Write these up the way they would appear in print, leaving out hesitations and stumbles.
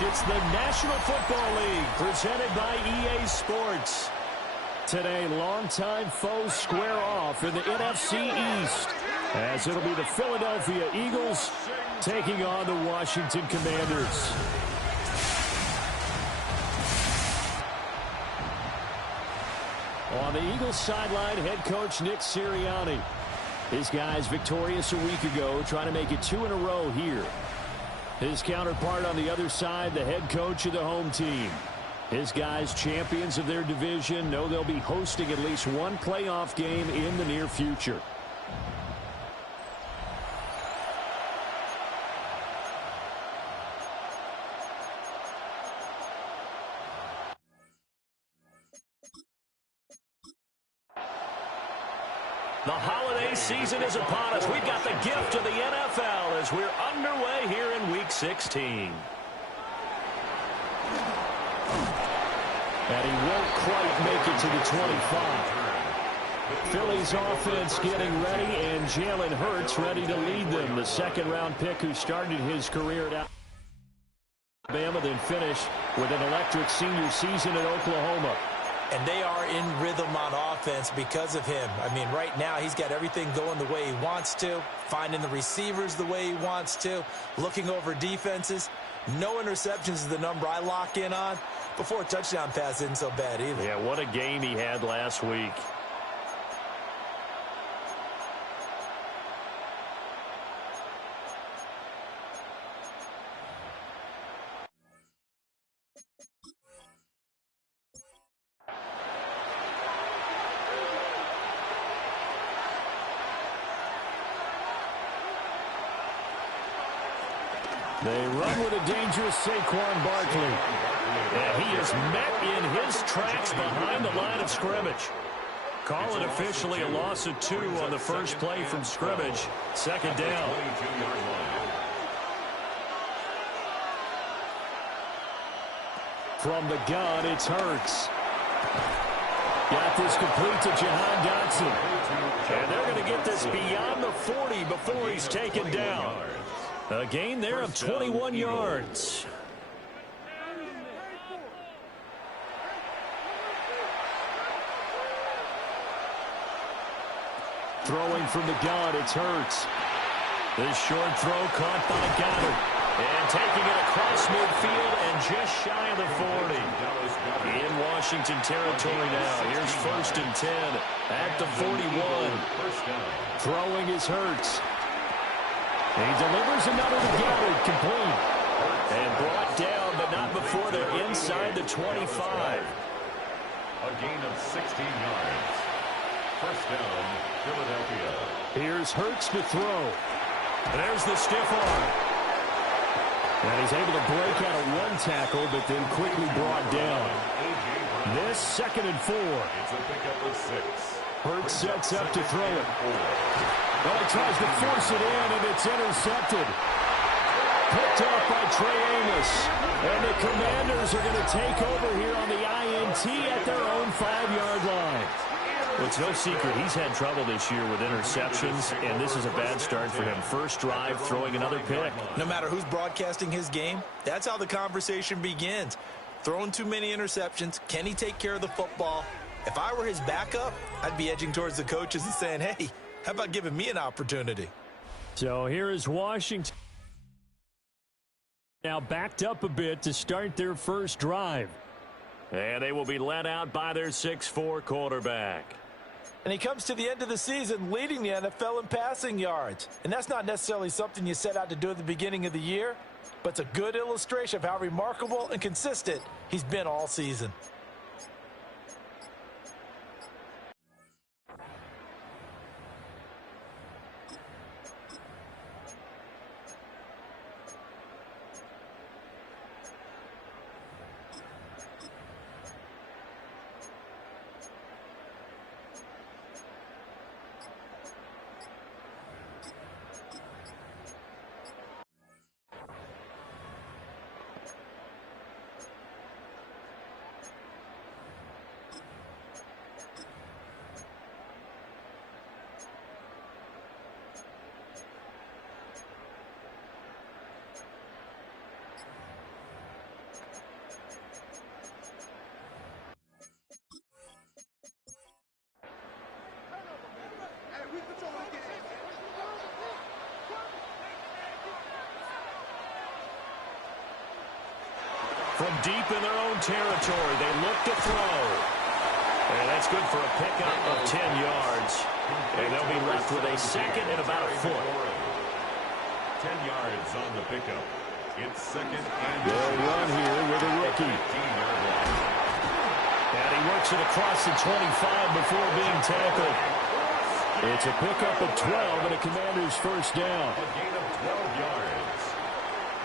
It's the National Football League presented by EA Sports. Today, longtime foes square off in the NFC East, as it'll be the Philadelphia Eagles taking on the Washington Commanders. On the Eagles sideline, head coach Nick Sirianni. His guys victorious a week ago, trying to make it 2 in a row here. His counterpart on the other side, the head coach of the home team. His guys, champions of their division, know they'll be hosting at least one playoff game in the near future. The holiday season is upon us. We've got the gift of the NFL as we're underway here in Week 16. And he won't quite make it to the 25. Philly's offense getting ready, and Jalen Hurts ready to lead them. The second-round pick who started his career at Alabama, then finished with an electric senior season at Oklahoma. And they are in rhythm on offense because of him. I mean, right now he's got everything going the way he wants to, finding the receivers the way he wants to, looking over defenses. No interceptions is the number I lock in on. Before a touchdown pass isn't so bad either. Yeah, what a game he had last week. They run with a dangerous Saquon Barkley. And he is met in his tracks behind the line of scrimmage. Call it officially a loss of 2 on the first play from scrimmage. Second down. From the gun, it's Hurts. Got this complete to Jahan Dotson. And they're going to get this beyond the 40 before he's taken down. A gain there of 21 yards. Throwing from the gun, it's Hurts. This short throw caught by Goddard. And taking it across midfield and just shy of the 40. In Washington territory now. Here's 1st and 10 at the 41. Throwing is Hurts. He delivers another to Goddard, complete. And brought down, but not before they're inside the 25. A gain of 16 yards. First down, Philadelphia. Here's Hurts to throw. There's the stiff arm. And he's able to break out of one tackle, but then quickly brought down. This 2nd and 4. It's a pickup of 6. Hurts sets up to throw it. Well, he tries to force it in, and it's intercepted. Picked up by Trey Amos. And the Commanders are going to take over here on the INT at their own 5-yard line. Well, it's no secret he's had trouble this year with interceptions, and this is a bad start for him. First drive, throwing another pick. No matter who's broadcasting his game, that's how the conversation begins. Throwing too many interceptions, can he take care of the football? If I were his backup, I'd be edging towards the coaches and saying, hey, how about giving me an opportunity? So here is Washington. Now backed up a bit to start their first drive. And they will be led out by their 6'4" quarterback. And he comes to the end of the season leading the NFL in passing yards. And that's not necessarily something you set out to do at the beginning of the year, but it's a good illustration of how remarkable and consistent he's been all season. From deep in their own territory, they look to throw. And that's good for a pickup of 10 yards. And they'll be left with a second and about a foot. 10 yards on the pickup. It's second and they'll run here with a rookie. And he works it across the 25 before being tackled. It's a pickup of 12 and a Commander's first down. A gain of 12 yards.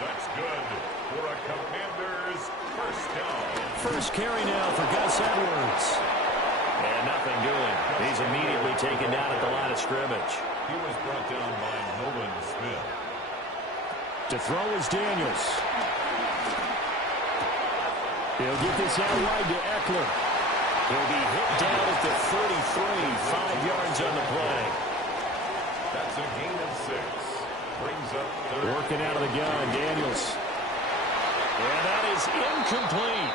That's good for a Commander's first down. First carry now for Gus Edwards. And nothing doing. He's immediately taken down at the line of scrimmage. He was brought down by Nolan Smith. To throw is Daniels. He'll get this out wide to Eckler. He'll be hit down at the 33, 5 yards on the play. That's a gain of 6. Brings up third. Working out of the gun, Daniels. And that is incomplete.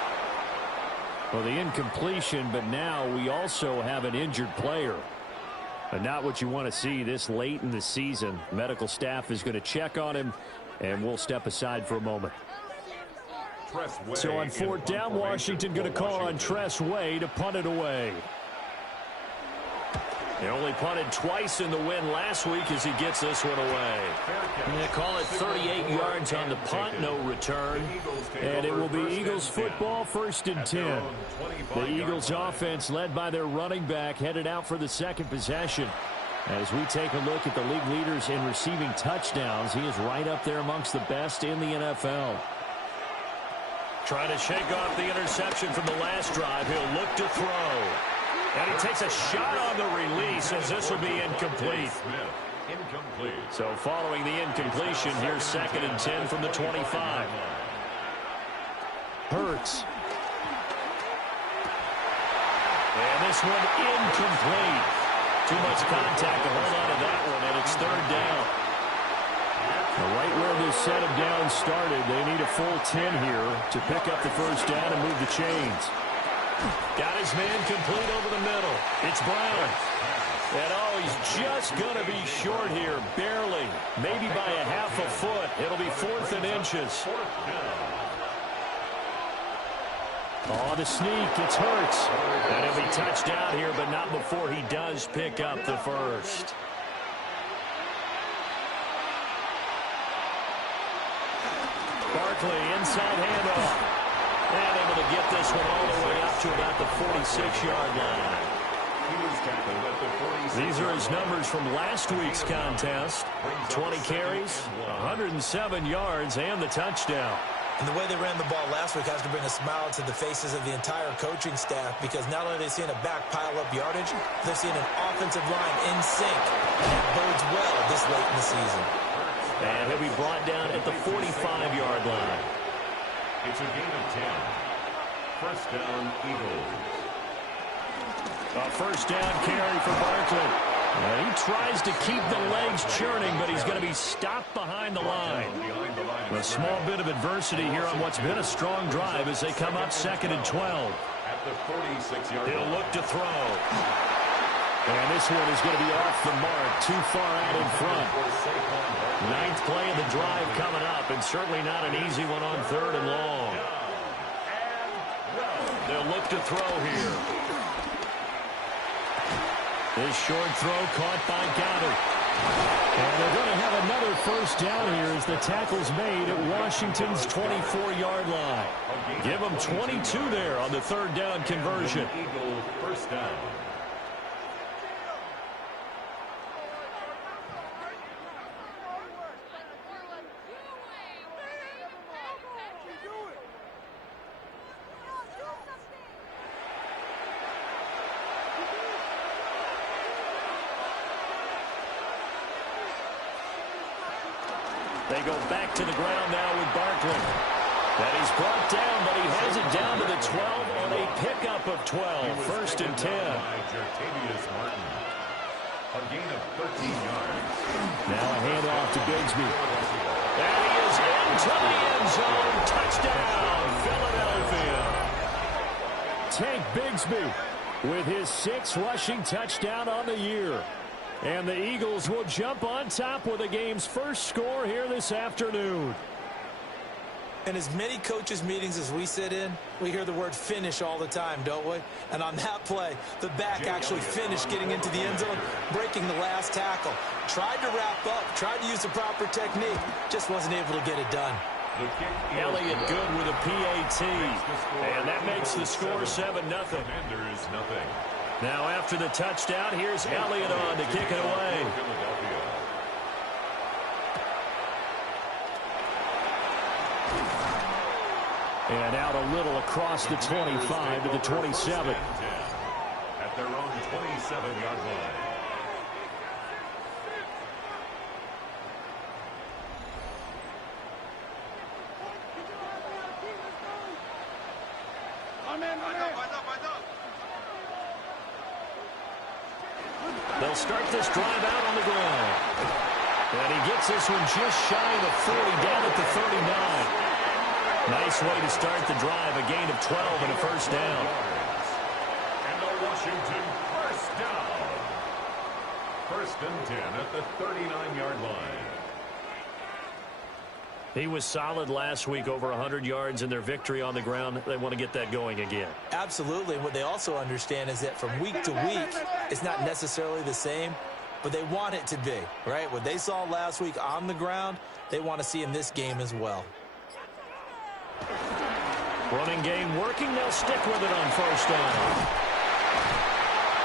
Well, the incompletion, but now we also have an injured player. And not what you want to see this late in the season. Medical staff is going to check on him, and we'll step aside for a moment. So on fourth down, Washington going to call on Tress Way to punt it away. He only punted twice in the win last week as he gets this one away. They call it 38 yards on the punt, no return. And it will be Eagles football, first and 10. The Eagles offense led by their running back headed out for the second possession. As we take a look at the league leaders in receiving touchdowns, he is right up there amongst the best in the NFL. Trying to shake off the interception from the last drive. He'll look to throw. And he takes a shot on the release as this will be incomplete. So following the incompletion, here's second and 10 from the 25. Hurts. And this one incomplete. Too much contact to hold on to that one, and it's third down. Right where this set of downs started, they need a full 10 here to pick up the first down and move the chains. Got his man complete over the middle. It's Brown. And oh, he's just going to be short here, barely. Maybe by a half a foot. It'll be fourth and inches. Oh, the sneak. It's Hurts. And he'll be touched down here, but not before he does pick up the first. Barkley, inside handoff. And able to get this one all the way up to about the 46-yard line. These are his numbers from last week's contest. 20 carries, 107 yards, and the touchdown. And the way they ran the ball last week has to bring a smile to the faces of the entire coaching staff, because not only are they seeing a back pile up yardage, they're seeing an offensive line in sync. And that bodes well this late in the season. And he'll be brought down at the 45-yard line. It's a gain of 10. First down, Eagles. A first down carry for Barkley. And he tries to keep the legs churning, but he's going to be stopped behind the line. A small bit of adversity here on what's been a strong drive as they come up second and 12. At the 46-yard line. He'll look to throw. And this one is going to be off the mark, too far out in front. Ninth play of the drive coming up, and certainly not an easy one on third and long. They'll look to throw here. This short throw caught by Goddard. And they're going to have another first down here as the tackle's made at Washington's 24-yard line. Give them 22 there on the third down conversion. Eagles first down. They go back to the ground now with Barkley. That he's brought down, but he has it down to the 12 on a pickup of 12. First and 10. A gain of 13 yards. Now a handoff to Bigsby. And he is into the end zone. Touchdown, Philadelphia. Tank Bigsby with his 6th rushing touchdown on the year. And the Eagles will jump on top with the game's first score here this afternoon. In as many coaches' meetings as we sit in, we hear the word finish all the time, don't we? And on that play, the back actually finished getting into the end zone, breaking the last tackle. Tried to wrap up, tried to use the proper technique, just wasn't able to get it done. Elliott good with a PAT, and that makes the score 7-0. Now after the touchdown, here's Elliott on to kick it away. And out a little across the 25 to the 27. At their own 27-yard line. They'll start this drive out on the ground. And he gets this one just shy of the 40, down at the 39. Nice way to start the drive, a gain of 12 and a first down. And the Washington first down. First and 10 at the 39-yard line. He was solid last week, over 100 yards in their victory on the ground. They want to get that going again. Absolutely. And what they also understand is that from week to week, it's not necessarily the same, but they want it to be, right? What they saw last week on the ground, they want to see in this game as well. Running game working. They'll stick with it on first down.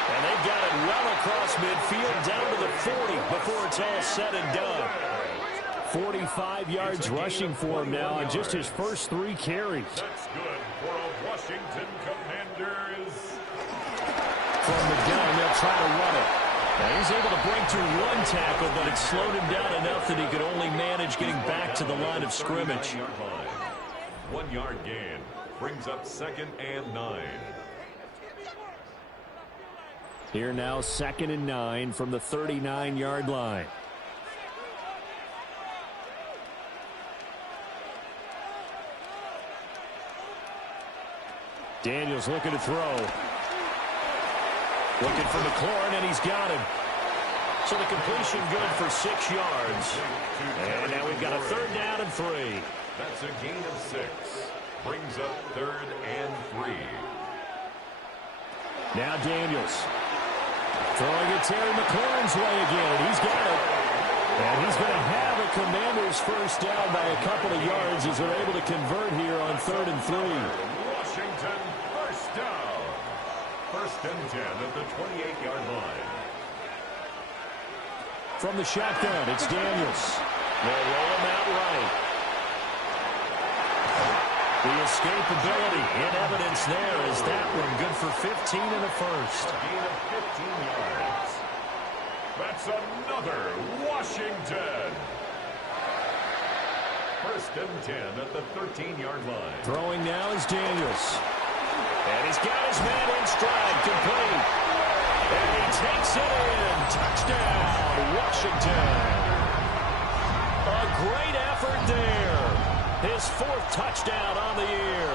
And they've got it well across midfield down to the 40 before it's all said and done. 45 yards rushing for him now on just his first 3 carries. That's good for a Washington Commanders. From the gun, they'll try to run it. Now he's able to break through 1 tackle, but it slowed him down enough that he could only manage getting back to the line of scrimmage. 1 yard gain brings up 2nd and 9. Here now, 2nd and 9 from the 39-yard line. Daniels looking to throw. Looking for McLaurin, and he's got him. So the completion good for 6 yards. And now we've got a 3rd down and 3. That's a gain of 6. Brings up 3rd and 3. Now Daniels. Throwing it Terry McLaurin's way again. He's got it. And he's going to have a Commanders first down by a couple of yards as they're able to convert here on 3rd and 3. Washington first down. 1st and 10 at the 28-yard line. From the shotgun, it's Daniels. They'll roll him out right. The escapability in evidence there is that one good for 15 and a first. A gain of 15 yards. That's another Washington. 1st and 10 at the 13-yard line. Throwing now is Daniels. And he's got his man in stride, complete. And he takes it in. Touchdown, Washington. A great effort there. His 4th touchdown on the year.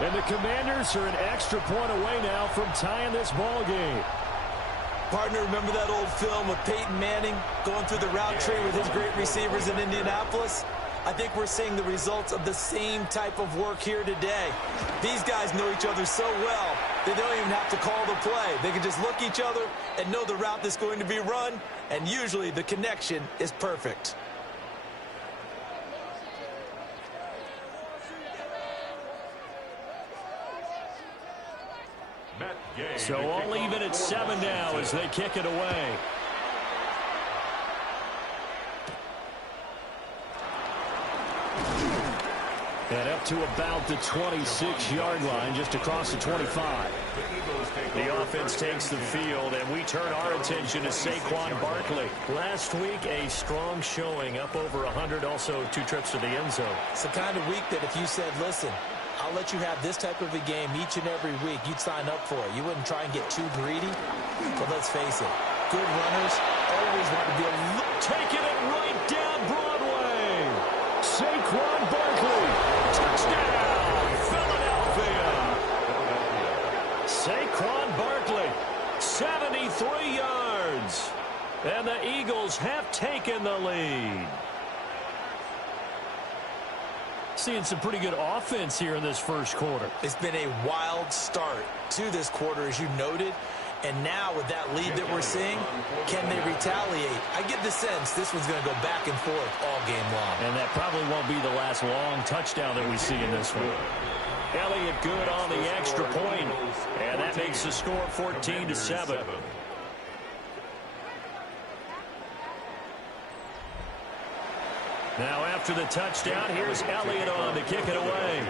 And the Commanders are an extra point away now from tying this ball game. Partner, remember that old film of Peyton Manning going through the route tree with his great receivers in Indianapolis? I think we're seeing the results of the same type of work here today. These guys know each other so well, they don't even have to call the play. They can just look each other and know the route that's going to be run, and usually the connection is perfect. So all even at 7 now as they kick it away. And up to about the 26-yard line, just across the 25. The offense takes the field, and we turn our attention to Saquon Barkley. Last week, a strong showing, up over 100, also 2 trips to the end zone. It's the kind of week that if you said, listen, I'll let you have this type of a game each and every week, you'd sign up for it. You wouldn't try and get too greedy. But let's face it, good runners always want to be a little... Taking it right down Broadway. Saquon Barkley. Touchdown, Philadelphia. Saquon Barkley, 73 yards. And the Eagles have taken the lead. Seeing some pretty good offense here in this first quarter. It's been a wild start to this quarter, as you noted. And now with that lead that we're seeing, can they retaliate? I get the sense this one's going to go back and forth all game long. And that probably won't be the last long touchdown that we see in this one. Elliott good on the extra point, and that makes the score 14-7. Now after the touchdown, here's Elliott on to kick it away.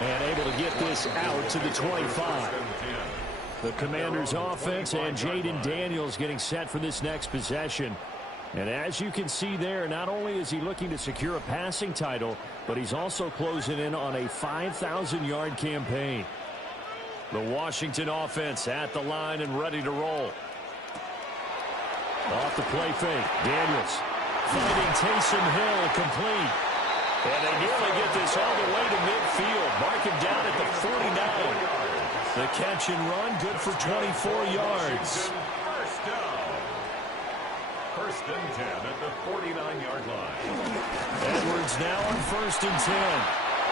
And able to get this out to the 25. The Commanders' offense and Jaden Daniels getting set for this next possession. And as you can see there, not only is he looking to secure a passing title, but he's also closing in on a 5,000-yard campaign. The Washington offense at the line and ready to roll. Off the play fake, Daniels finding Taysom Hill complete. And they nearly get this all the way to midfield. Mark him down at the 49. The catch and run, good for 24 yards. First down. First and 10 at the 49-yard line. Edwards now on first and 10.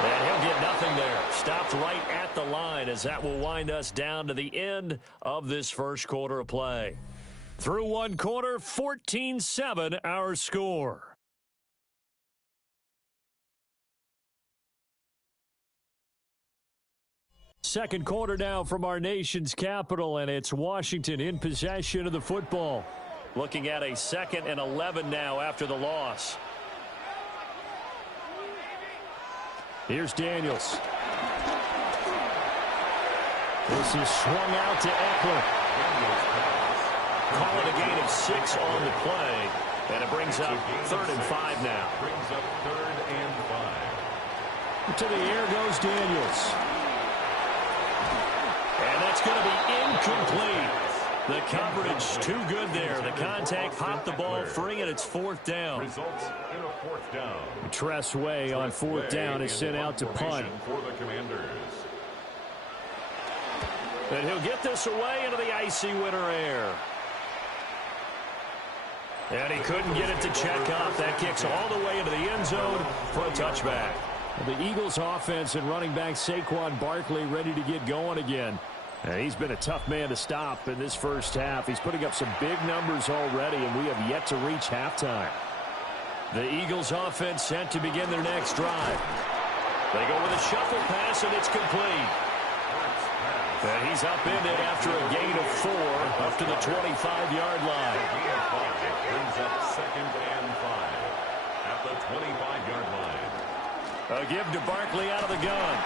And he'll get nothing there. Stopped right at the line as that will wind us down to the end of this first quarter of play. Through one quarter, 14-7 our score. Second quarter now from our nation's capital, and it's Washington in possession of the football. Looking at a 2nd and 11 now after the loss. Here's Daniels. This is swung out to Eckler. Call it a gain of 6 on the play, and it brings up 3rd and 5 now. Brings up 3rd and 5. To the air goes Daniels. And that's going to be incomplete. The coverage too good there. The contact popped the ball free, and it's 4th down. Results in a 4th down. Tressway on 4th down is sent out to punt. For the Commanders. And he'll get this away into the icy winter air. And he couldn't get it to check up. That kicks all the way into the end zone for a touchback. The Eagles offense and running back Saquon Barkley ready to get going again. And he's been a tough man to stop in this first half. He's putting up some big numbers already, and we have yet to reach halftime. The Eagles offense set to begin their next drive. They go with a shuffle pass, and it's complete. And he's upended after a gain of 4 up to the 25-yard line. Brings up 2nd and 5 at the 25-yard line. A give to Barkley out of the gun.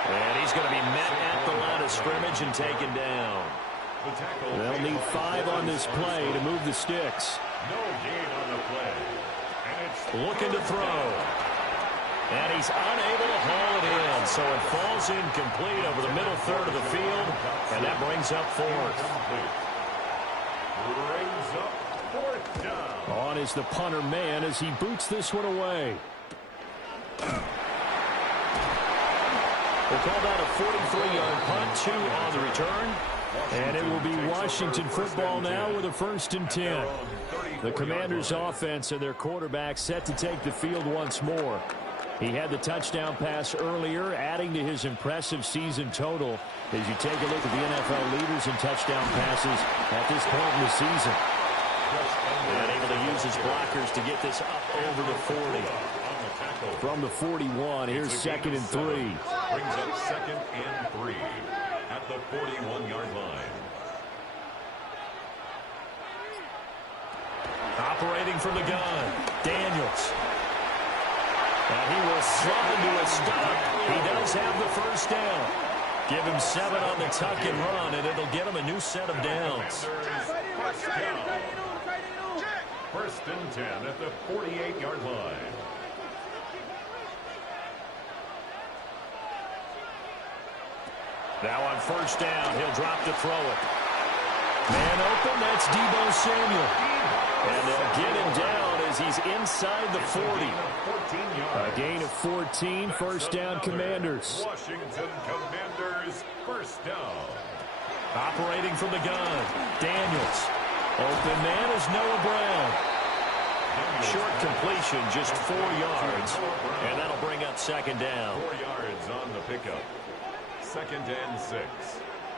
And he's going to be met at the line of scrimmage and taken down. They'll need 5 on this play to move the sticks. No gain on the play. And it's looking to throw. And he's unable to haul it in. So it falls incomplete over the middle third of the field. And that brings up 4th. Brings up 4th down. On is the punter man as he boots this one away. We'll call that a 43-yard punt, 2 on the return. And it will be Washington football now with a 1st and 10. The Commanders' offense and their quarterback set to take the field once more. He had the touchdown pass earlier, adding to his impressive season total as you take a look at the NFL leaders in touchdown passes at this point in the season. And able to use his blockers to get this up over the 40. From the 41, here's 2nd and 3. Brings up 2nd and 3 at the 41-yard line. Operating from the gun, Daniels. And he will slide to a stop. He does have the 1st down. Give him 7 on the tuck and run, and it'll get him a new set of downs. 1st and 10 at the 48-yard line. Now on 1st down, he'll drop to throw it. Man open, that's Deebo Samuel. And they'll get him down as he's inside the 40. A gain of 14, 1st down Commanders. Washington Commanders, 1st down. Operating from the gun, Daniels. Open man is Noah Brown. Short completion, just 4 yards. And that'll bring up second down. 4 yards on the pickup. 2nd and 6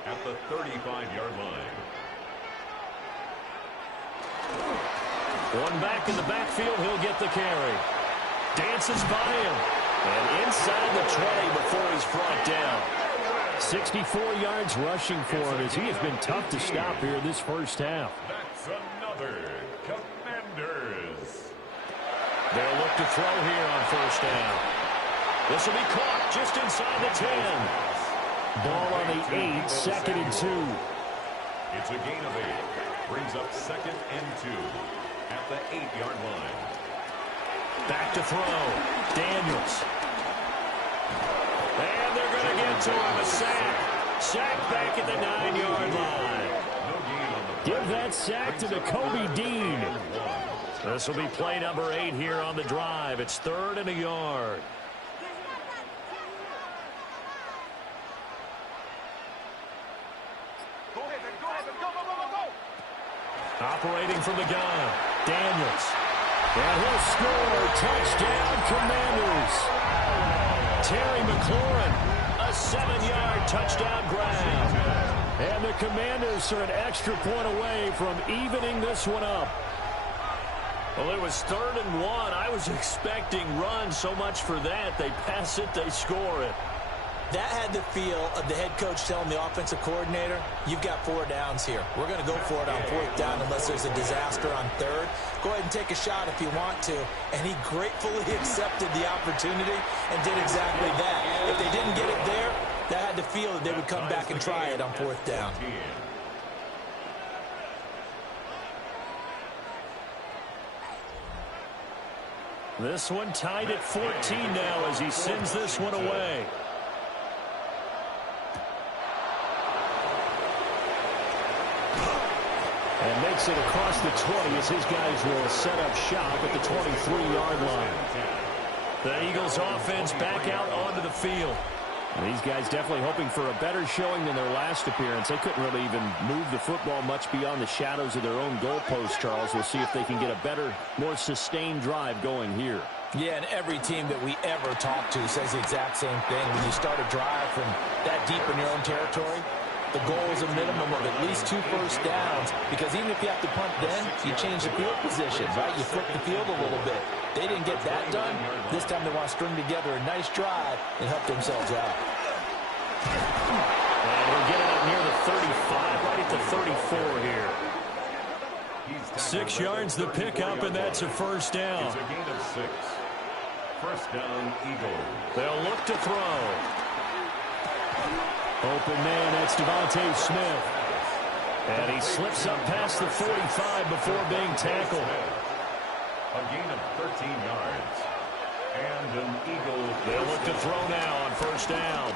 at the 35-yard line. One back in the backfield, he'll get the carry. Dances by him. And inside the 20 before he's brought down. 64 yards rushing for him as he has been tough to stop here this first half. That's another Commanders. They'll look to throw here on first down. This will be caught just inside the 10. Ball on the 8, 2nd and 2. It's a gain of 8. Brings up 2nd and 2 at the 8-yard line. Back to throw. Daniels. And they're going to get to him. A sack. Sack back at the 9-yard line. No gain on the Give that sack to Kobe Dean. This will be play number 8 here on the drive. It's 3rd and a yard. Operating from the gun, Daniels. And he'll score. Touchdown, Commanders. Terry McLaurin, a 7-yard touchdown grab. And the Commanders are an extra point away from evening this one up. Well, it was 3rd and 1. I was expecting runs, so much for that. They pass it, they score it. That had the feel of the head coach telling the offensive coordinator, you've got 4 downs here. We're going to go for it on 4th down unless there's a disaster on 3rd. Go ahead and take a shot if you want to. And he gratefully accepted the opportunity and did exactly that. If they didn't get it there, that had the feel that they would come back and try it on 4th down. This one tied at 14 now as he sends this one away. And makes it across the 20 as his guys will set up shop at the 23-yard line. The Eagles offense back out onto the field. And these guys definitely hoping for a better showing than their last appearance. They couldn't really even move the football much beyond the shadows of their own goalpost, Charles. We'll see if they can get a better, more sustained drive going here. Yeah, and every team that we ever talk to says the exact same thing. When you start a drive from that deep in your own territory, the goal is a minimum of at least 2 first downs, because even if you have to punt then, you change the field position, right? You flip the field a little bit. They didn't get that done. This time they want to string together a nice drive and help themselves out. And we're getting up near the 35, right at the 34 here. 6 yards the pickup, and that's a first down. It's a gain of 6. First down, Eagles. They'll look to throw. Open man, that's Devontae Smith. And he slips up past the 45 before being tackled. A gain of 13 yards. And an Eagle. They'll look to throw now on first down.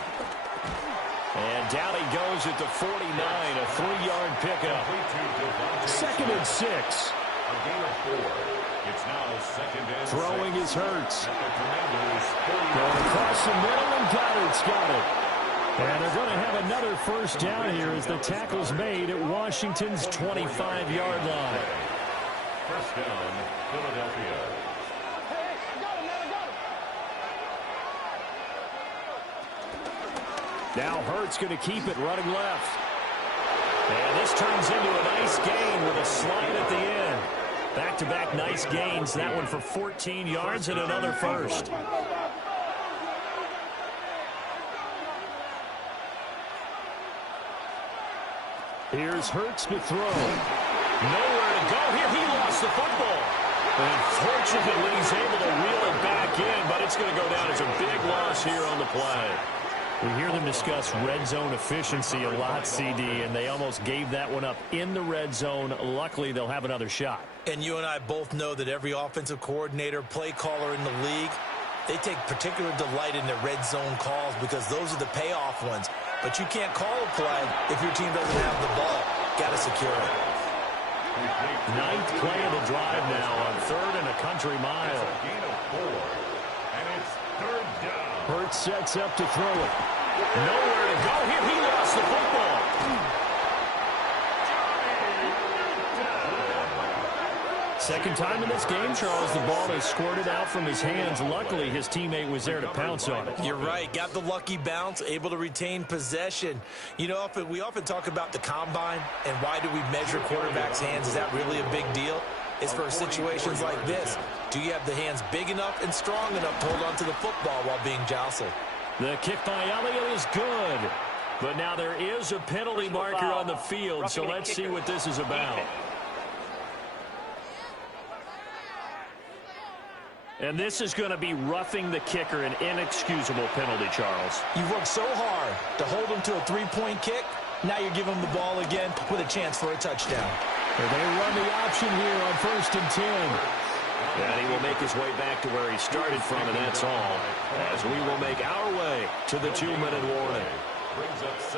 And down he goes at the 49, a 3-yard pickup. 2nd and 6. A gain of 4. It's now 2nd and 6. Throwing is Hurts. Going across the middle, and Goddard's got it. And they're going to have another first down here as the tackle's made at Washington's 25-yard line. First down, Philadelphia. Now Hurts going to keep it running left. And this turns into a nice gain with a slide at the end. Back-to-back nice gains. That one for 14 yards and another first. Here's Hurts to throw. Nowhere to go here. He lost the football. And fortunately, he's able to reel it back in, but it's going to go down as a big loss here on the play. We hear them discuss red zone efficiency a lot, CD, and they almost gave that one up in the red zone. Luckily, they'll have another shot. And you and I both know that every offensive coordinator, play caller in the league, they take particular delight in their red zone calls because those are the payoff ones. But you can't call a play if your team doesn't have the ball. Got to secure it. 9th play of the drive now on 3rd and a country mile. Gain of 4. And it's 3rd down. Hurts sets up to throw it. Nowhere to go here. He lost the football. Second time in this game, Charles, the ball has squirted out from his hands. Luckily, his teammate was there to pounce on it. You're right. Got the lucky bounce, able to retain possession. You know, we often talk about the combine and why do we measure quarterbacks' hands. Is that really a big deal? It's for situations like this. Do you have the hands big enough and strong enough to hold on to the football while being jostled? The kick by Elliott is good. But now there is a penalty marker on the field, so let's see what this is about. And this is going to be roughing the kicker, an inexcusable penalty, Charles. You've worked so hard to hold him to a three-point kick. Now you're giving him the ball again with a chance for a touchdown. And they run the option here on 1st and 10. And he will make his way back to where he started from, and that's all. As we will make our way to the 2-minute warning.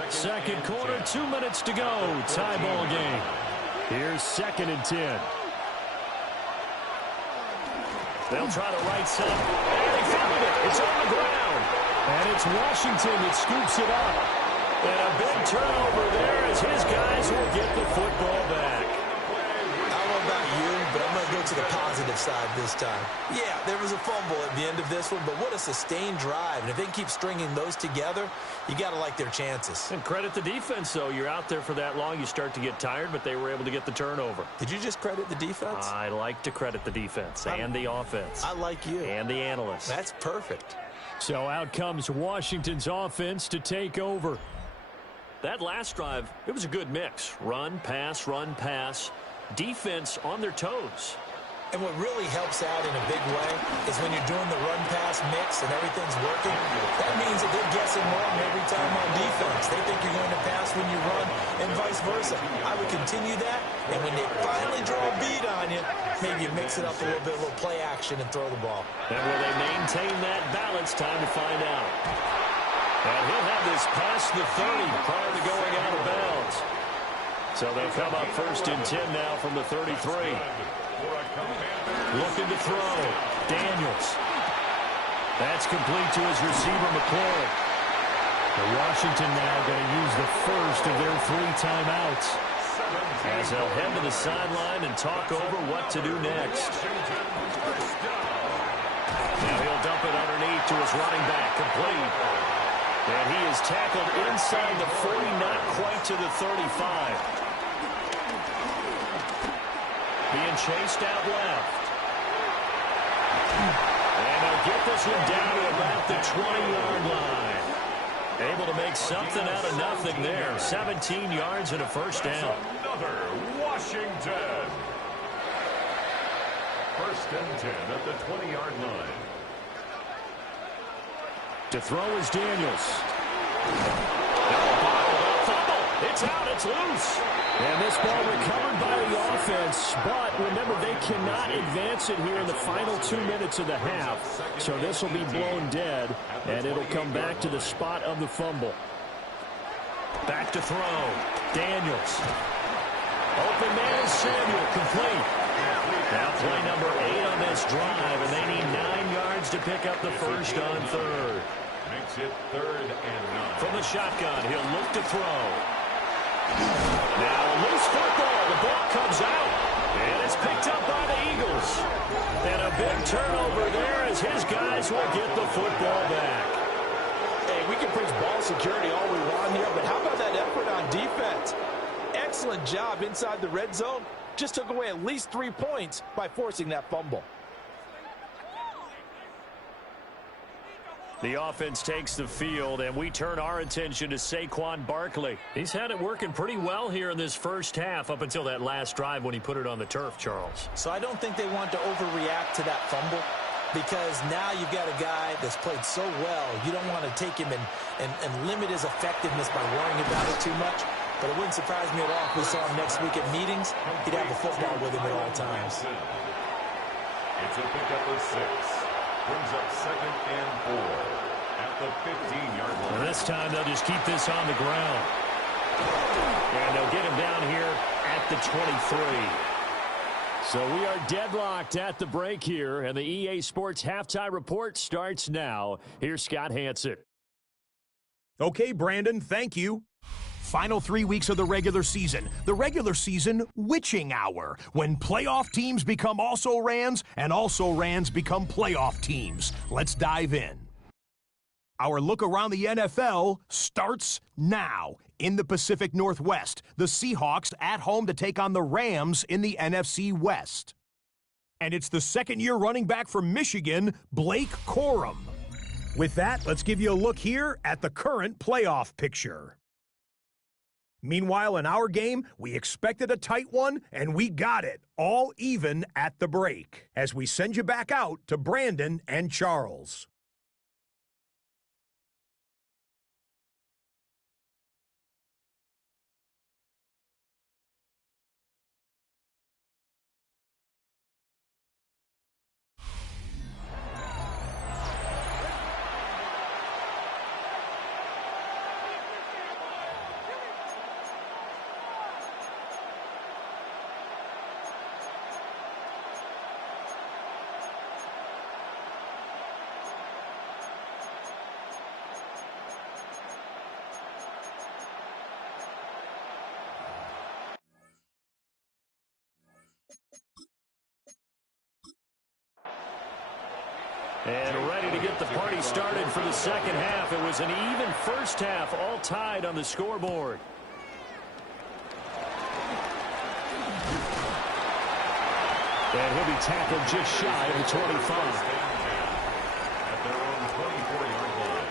Second quarter, 2 minutes to go. Tie ball game. Here's 2nd and 10. They'll try the right side. And they found it. It's on the ground. And it's Washington that scoops it up. And a big turnover there as his guys will get the football back. I don't know about you, but I'm going to go to the positive side this time. Yeah, there was a fumble at the end of this one, but what a sustained drive. And if they can keep stringing those together, you got to like their chances. And credit the defense, though. You're out there for that long, you start to get tired, but they were able to get the turnover. Did you just credit the defense? I like to credit the defense and the offense. I like you. And the analysts. That's perfect. So out comes Washington's offense to take over. That last drive, it was a good mix. Run, pass, defense on their toes. And what really helps out in a big way is when you're doing the run-pass mix and everything's working, that means that they're guessing wrong every time on defense. They think you're going to pass when you run and vice versa. I would continue that, and when they finally draw a beat on you, maybe you mix it up a little bit, a little play action, and throw the ball. And will they maintain that balance? Time to find out. And he'll have this past the 30 prior to going out of bounds. So they'll come up 1st and 10 now from the 33. Looking to throw. Daniels. That's complete to his receiver, McCoy. Washington now going to use the first of their 3 timeouts. As they'll head to the sideline and talk over what to do next. Now he'll dump it underneath to his running back. Complete. And he is tackled inside the 40, not quite to the 35. Being chased out left. And they'll get this one down to about the 20-yard line. Able to make something out of nothing there. 17 yards and a first down. Another Washington. 1st and 10 at the 20-yard line. To throw is Daniels. Fumble. It's out. It's loose. And this ball recovered by the offense, but remember, they cannot advance it here in the final 2 minutes of the half. So this will be blown dead, and it'll come back to the spot of the fumble. Back to throw. Daniels. Open man is Samuel. Complete. Now play number 8 on this drive, and they need 9 yards to pick up the first on 3rd. Makes it 3rd and 9. From the shotgun, he'll look to throw. Now a loose football. The ball comes out. And it's picked up by the Eagles. And a big turnover there as his guys will get the football back. Hey, we can preach ball security all we want here, but how about that effort on defense? Excellent job inside the red zone. Just took away at least 3 points by forcing that fumble. The offense takes the field, and we turn our attention to Saquon Barkley. He's had it working pretty well here in this first half up until that last drive when he put it on the turf, Charles. So I don't think they want to overreact to that fumble because now you've got a guy that's played so well. You don't want to take him and limit his effectiveness by worrying about it too much. But it wouldn't surprise me at all if we saw him next week at meetings. He'd have the football with him at all times. It's a pickup of 6. Brings up 2nd and 4 at the 15-yard line. And this time they'll just keep this on the ground. And they'll get him down here at the 23. So we are deadlocked at the break here, and the EA Sports Halftime Report starts now. Here's Scott Hansen. Okay, Brandon, thank you. Final 3 weeks of the regular season witching hour, when playoff teams become also-rans and also-rans become playoff teams. Let's dive in. Our look around the NFL starts now. In the Pacific Northwest, the Seahawks at home to take on the Rams in the NFC West. And it's the second-year running back from Michigan, Blake Corum. With that, let's give you a look here at the current playoff picture. Meanwhile, in our game, we expected a tight one, and we got it, all even at the break, as we send you back out to Brandon and Charles. And ready to get the party started for the second half. It was an even first half, all tied on the scoreboard. And he'll be tackled just shy of the 25. At their own 24-yard line.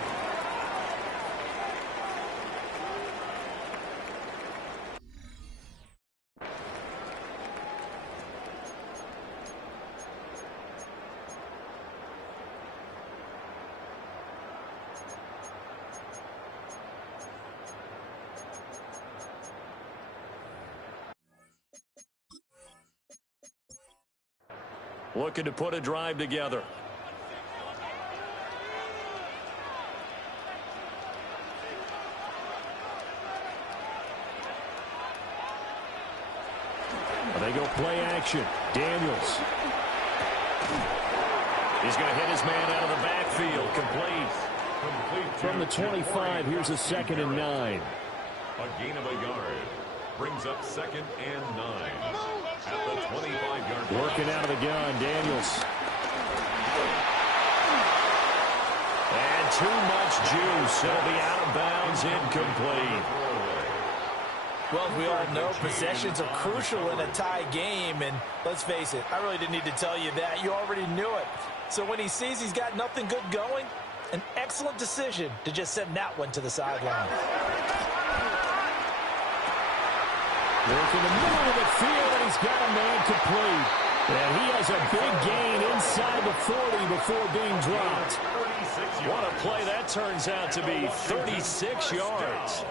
Looking to put a drive together. They go play action. Daniels. He's going to hit his man out of the backfield. Complete. From the 25, here's a 2nd and 9. A gain of a yard. Brings up 2nd and 9. At the 25-yard line. Working out of the gun, Daniels. And too much juice. It'll be out of bounds, incomplete. Well, as we all know, possessions are crucial in a tie game, and let's face it, I really didn't need to tell you that. You already knew it. So when he sees he's got nothing good going, an excellent decision to just send that one to the sideline. Work in the middle of the field, and he's got a man complete. And he has a big gain inside the 40 before being dropped. What a play that turns out to be, 36 yards.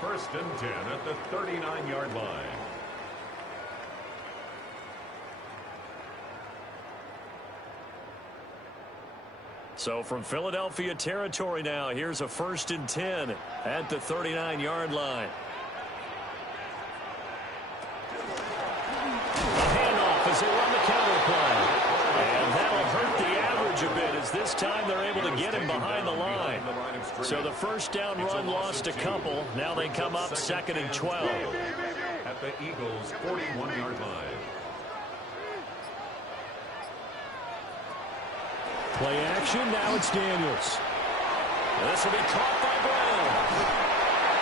1st and 10 at the 39-yard line. So from Philadelphia territory now, here's a 1st and 10 at the 39-yard line. As they run the counter play. And that'll hurt the average a bit, as this time they're able to get him behind the line. So the first down run lost a couple. Now they come up 2nd and 12. At the Eagles' 41-yard line. Play action, now it's Daniels. This will be caught by Brown.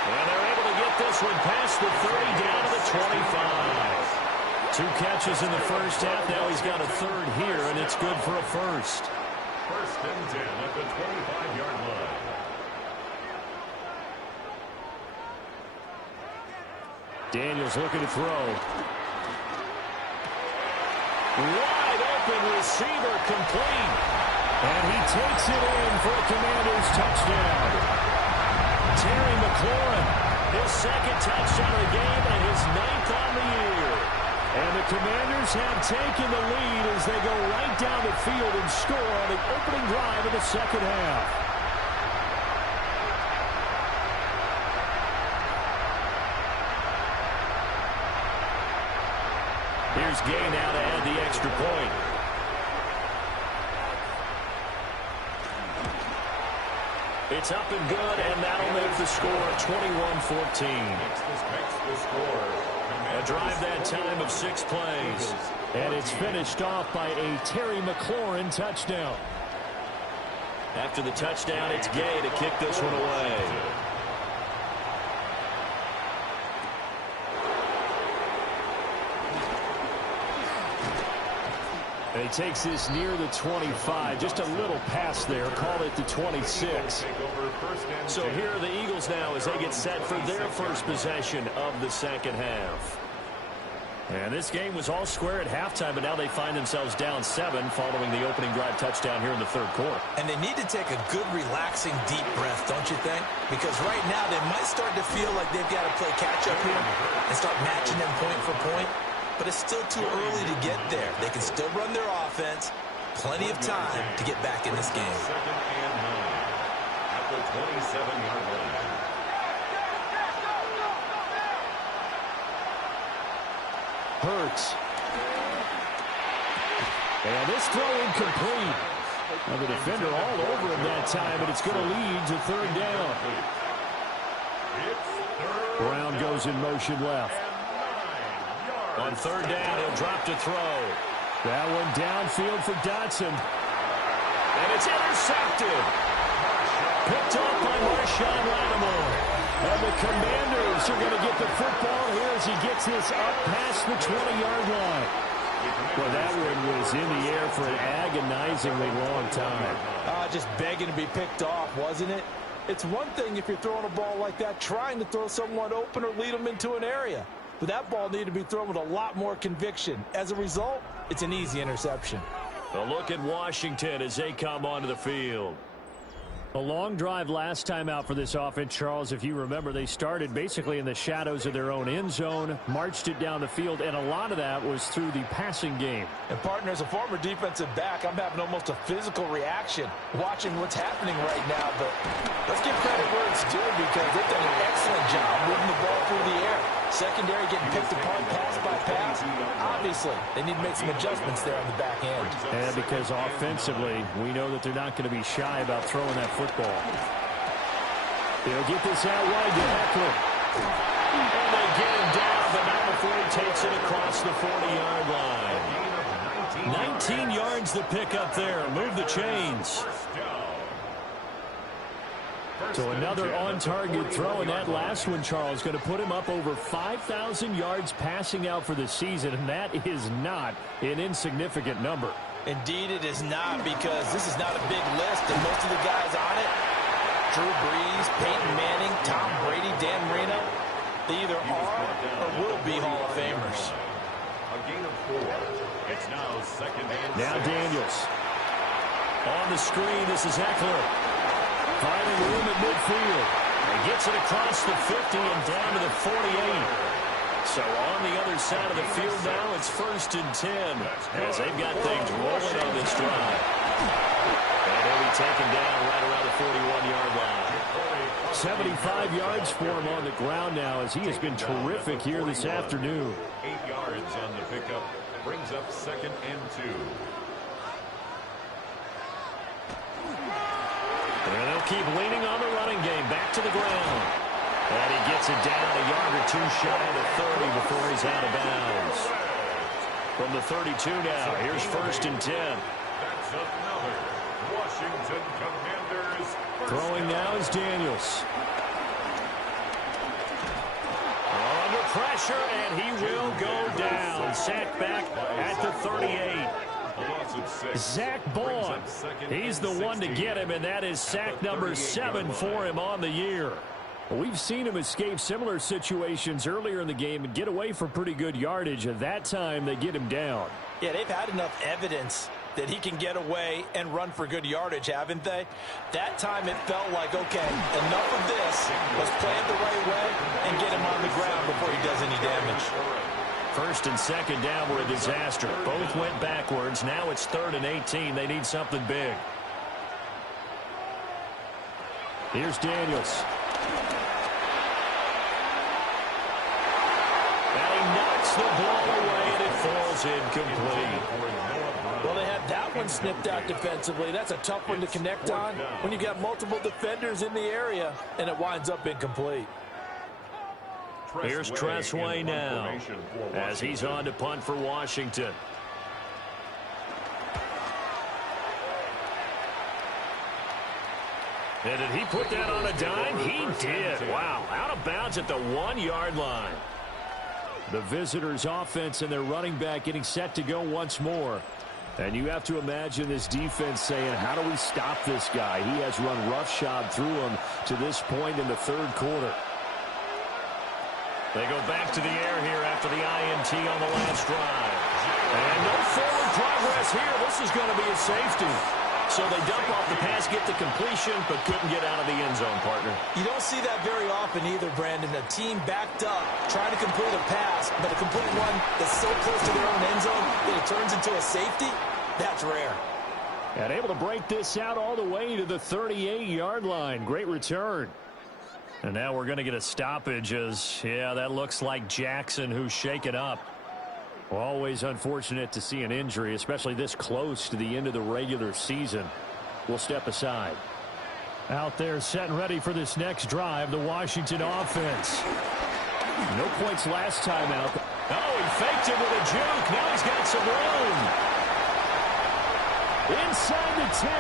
And they're able to get this one past the 30 down to the 25. 2 catches in the first half. Now he's got a 3rd here, and it's good for a 1st. 1st and 10 at the 25-yard line. Daniels looking to throw. Wide open receiver, complete. And he takes it in for a Commanders touchdown. Terry McLaurin, his 2nd touchdown of the game and his 9th on the year. And the Commanders have taken the lead as they go right down the field and score on the opening drive of the second half. Here's Gay now to add the extra point. It's up and good, and that'll make the score 21-14. A drive that time of 6 plays. And it's finished off by a Terry McLaurin touchdown. After the touchdown, it's Gay to kick this one away. And he takes this near the 25. Just a little pass there. Call it the 26. So here are the Eagles now as they get set for their first possession of the second half. And this game was all square at halftime, but now they find themselves down 7 following the opening drive touchdown here in the third quarter. And they need to take a good, relaxing, deep breath, don't you think? Because right now they might start to feel like they've got to play catch-up here and start matching them point for point. But it's still too early to get there. They can still run their offense. Plenty of time to get back in this game. Second and 9 at the 27-yard line. Hurts. And this throw incomplete. Now the defender all over him that time, but it's going to lead to third down. Brown goes in motion left. On third down, he'll drop to throw. That one downfield for Dotson. And it's intercepted. Picked off by Marshawn Lattimore. And the Commanders are going to get the football here as he gets this up past the 20-yard line. Well, that one was in the air for an agonizingly long time. Just begging to be picked off, wasn't it? It's one thing if you're throwing a ball like that, trying to throw someone open or lead them into an area. But that ball needed to be thrown with a lot more conviction. As a result, it's an easy interception. A look at Washington as they come onto the field. A long drive last time out for this offense, Charles. If you remember, they started basically in the shadows of their own end zone, marched it down the field, and a lot of that was through the passing game. And, partner, as a former defensive back, I'm having almost a physical reaction watching what's happening right now. But let's give credit where it's due because they've done an excellent job moving the ball through the air. Secondary getting picked apart pass by pass. Obviously, they need to make some adjustments there on the back end. And because offensively, we know that they're not going to be shy about throwing that football. They'll get this out wide to Eckler. And they get him down, but not before he takes it across the 40-yard line. 19 yards to pick up there. Move the chains. So another on-target throw, and that last one, Charles, going to put him up over 5,000 yards passing out for the season, and that is not an insignificant number. Indeed it is not, because this is not a big list, and most of the guys on it, Drew Brees, Peyton Manning, Tom Brady, Dan Marino, they either are or will be Hall of Famers. A gain of 4. It's now second and 6. Now Daniels. On the screen, this is Eckler. Finding room at midfield. And gets it across the 50 and down to the 48. So on the other side of the field now, it's 1st and 10 as they've got things rolling on this drive. And he'll be taken down right around the 41-yard line. 75 yards for him on the ground now as he has been terrific here this afternoon. 8 yards on the pickup. Brings up 2nd and 2. And they'll keep leaning on the running game. Back to the ground. And he gets it down a yard or two shy of the 30 before he's out of bounds. From the 32 now, here's 1st and 10. That's another Washington Commanders. Throwing now is Daniels. Under pressure, and he will go down. Sacked back at the 38. Zach Baun, he's the one to get him, and that is sack number 7 for him on the year. We've seen him escape similar situations earlier in the game and get away for pretty good yardage. At that time, they get him down. Yeah, they've had enough evidence that he can get away and run for good yardage, haven't they? That time it felt like, okay, enough of this. Let's play it the right way and get him on the ground before he does any damage. 1st and 2nd down were a disaster. Both went backwards. Now it's 3rd and 18. They need something big. Here's Daniels. And he knocks the ball away, and it falls incomplete. Well, they had that one snipped out defensively. That's a tough one to connect on when you got multiple defenders in the area, and it winds up incomplete. Here's Tressway now as he's on to punt for Washington. And did he put that on a dime? He did. Wow, out of bounds at the 1-yard line. The visitors' offense and their running back getting set to go once more. And you have to imagine this defense saying, how do we stop this guy? He has run roughshod through him to this point in the third quarter. They go back to the air here after the INT on the last drive. And no forward progress here. This is going to be a safety. So they dump off the pass, get the completion, but couldn't get out of the end zone, partner. You don't see that very often either, Brandon. A team backed up, trying to complete a pass, but a complete one that's so close to their own end zone that it turns into a safety. That's rare. And able to break this out all the way to the 38-yard line. Great return. And now we're going to get a stoppage as, yeah, that looks like Jackson who's shaken up. Always unfortunate to see an injury, especially this close to the end of the regular season. We'll step aside. Out there set and ready for this next drive, the Washington offense. No points last time out. Oh, he faked it with a juke. Now he's got some room. Inside the 10.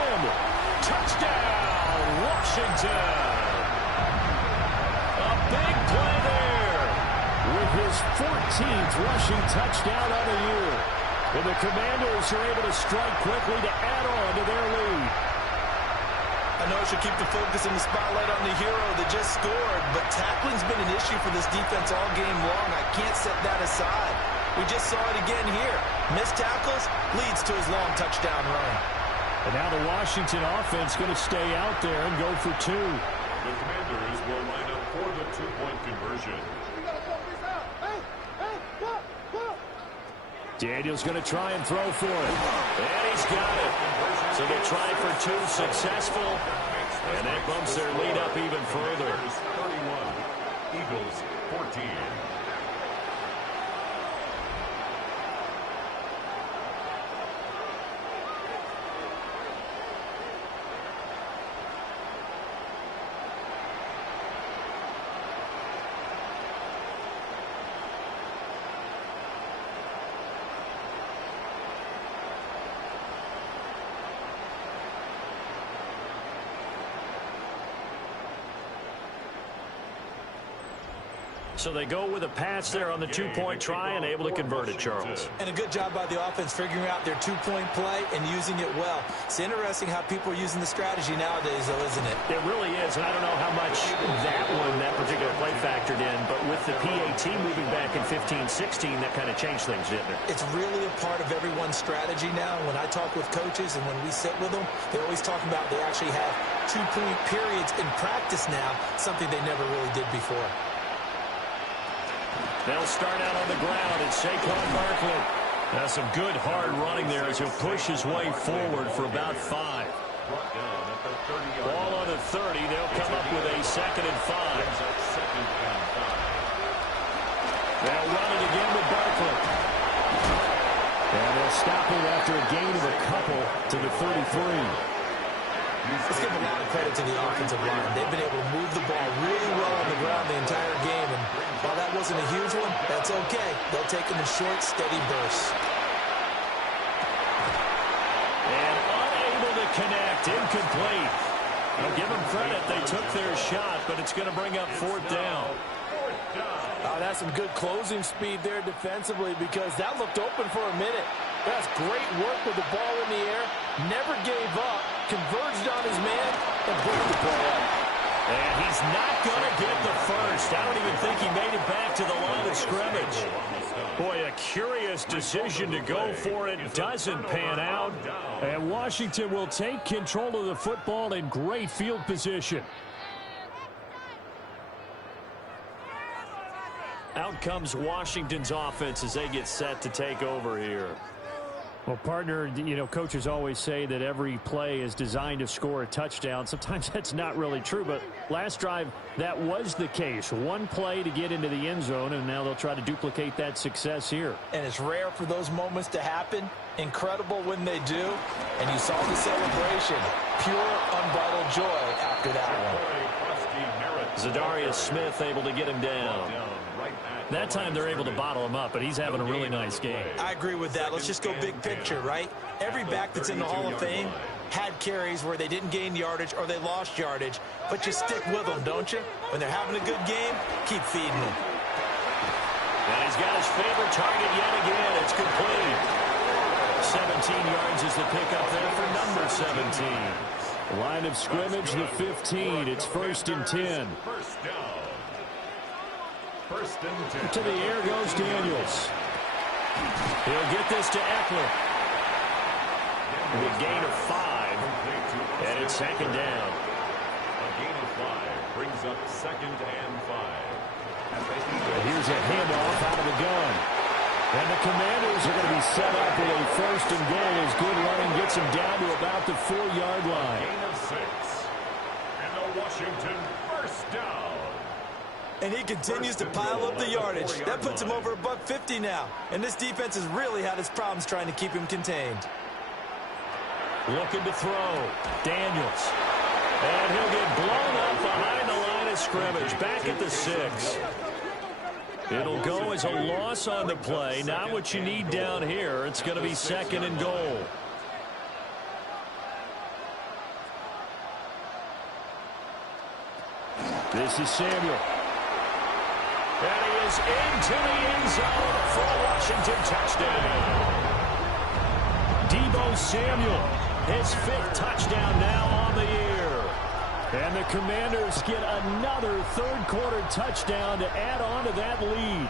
Touchdown, Washington. A big play there with his 14th rushing touchdown on the year. And the Commanders are able to strike quickly to add on to their lead. I know I should keep the focus and the spotlight on the hero that just scored, but tackling's been an issue for this defense all game long. I can't set that aside. We just saw it again here. Missed tackles leads to his long touchdown run. And now the Washington offense going to stay out there and go for two. The Commanders will line up for the two-point conversion. Daniel's going to try and throw for it. And he's got it. So they try for two, successful. And that bumps their lead up even further. 31, Eagles 14. So they go with a pass there on the two-point try and able to convert it, Charles. And a good job by the offense figuring out their two-point play and using it well. It's interesting how people are using the strategy nowadays, though, isn't it? It really is, and I don't know how much that particular play factored in, but with the PAT moving back in 15-16, that kind of changed things, didn't it? It's really a part of everyone's strategy now. When I talk with coaches and when we sit with them, they're always talking about they actually have two-point periods in practice now, something they never really did before. They'll start out on the ground and Saquon Barkley. That's some good hard running there as he'll push his way forward for about 5. Ball on the 30. They'll come up with a 2nd and 5. They'll run it again with Barkley. And they'll stop him after a gain of a couple to the 33. Let's give a lot of credit to the offensive line. They've been able to move the ball really well on the ground the entire game. And while that wasn't a huge one, that's okay. They'll take them in short, steady bursts. And unable to connect. Incomplete. I'll give them credit. They took their shot, but it's going to bring up 4th down. That's some good closing speed there defensively because that looked open for a minute. That's great work with the ball in the air. Never gave up. Converged on his man and put the play up. And he's not going to get the first. I don't even think he made it back to the line of scrimmage. Boy, a curious decision to go for it. Doesn't pan out. And Washington will take control of the football in great field position. Out comes Washington's offense as they get set to take over here. Well, partner, coaches always say that every play is designed to score a touchdown. Sometimes that's not really true, but last drive, that was the case. One play to get into the end zone, and now they'll try to duplicate that success here. And it's rare for those moments to happen. Incredible when they do. And you saw the celebration. Pure, unbridled joy after that one. Zadarius Smith able to get him down. That time they're able to bottle him up, but he's having a really nice game. I agree with that. Let's just go big picture, right? Every back that's in the Hall of Fame had carries where they didn't gain yardage or they lost yardage, but you stick with them, don't you? When they're having a good game, keep feeding them. And he's got his favorite target yet again. It's complete. 17 yards is the pickup there for number 17. Line of scrimmage, the 15. It's 1st and 10. To the air goes Daniels. He'll get this to Eckler. The gain of 5. And it's 2nd down. A gain of 5 brings up 2nd and 5. And here's a handoff out of the gun. And the Commanders are going to be set up with a 1st and goal as good running gets him down to about the 4-yard line. Gain of 6. And the Washington 1st down. And he continues to pile up the yardage. That puts him over $150 now. And this defense has really had its problems trying to keep him contained. Looking to throw. Daniels. And he'll get blown up behind the line of scrimmage. Back at the 6. It'll go as a loss on the play. Not what you need down here. It's going to be 2nd and goal. This is Samuel. And he is into the end zone for a Washington touchdown. Deebo Samuel, his 5th touchdown now on the year. And the Commanders get another 3rd-quarter touchdown to add on to that lead.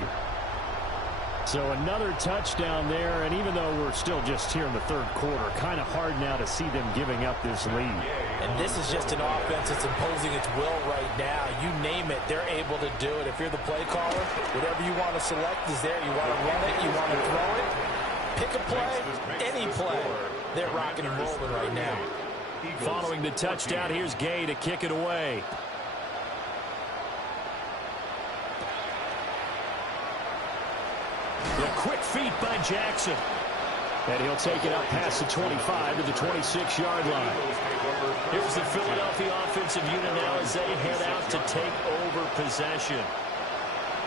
So another touchdown there, and even though we're still just here in the 3rd quarter, kind of hard now to see them giving up this lead. And this is just an offense that's imposing its will right now. You name it, they're able to do it. If you're the play caller, whatever you want to select is there. You want to run it, you want to throw it. Pick a play, any play. They're rocking and rolling right now. Following the touchdown, here's Gay to kick it away. The quick feet by Jackson. And he'll take it up past the 25 to the 26-yard line. Here's the Philadelphia offensive unit now as they head out to take over possession.